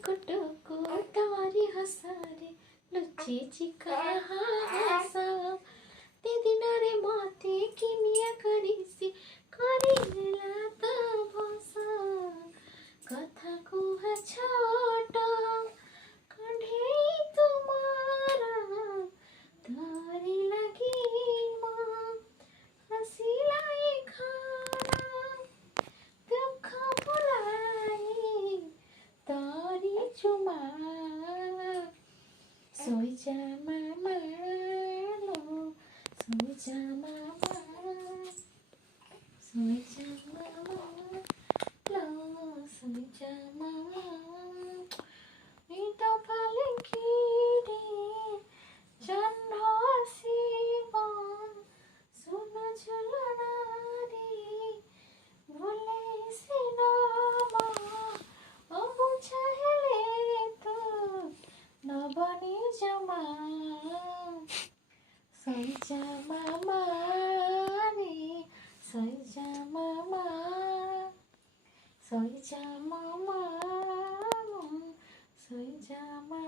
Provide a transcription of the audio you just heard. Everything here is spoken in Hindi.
टुकु टुकु तारी हसारे लुची चिका हसा दिनारे माते किमिया करिसी करिला त भसा कथा कुहा छोट कण्ढेई तुम्हारा तारी लगी हसीलाई खाना दुख भुलाई तारी चुमा सोई जा मामा लो सोई जा मामा सोई जा मामा लो सोई जा मामा मीठा पालकी रे चंद हसीबा सुन झुलना रे भूले सिनामा अब चाहले तो न बनी जमा सोई जा मामा रे सोई जा मामा सोई जा मामा सोई जा मामा।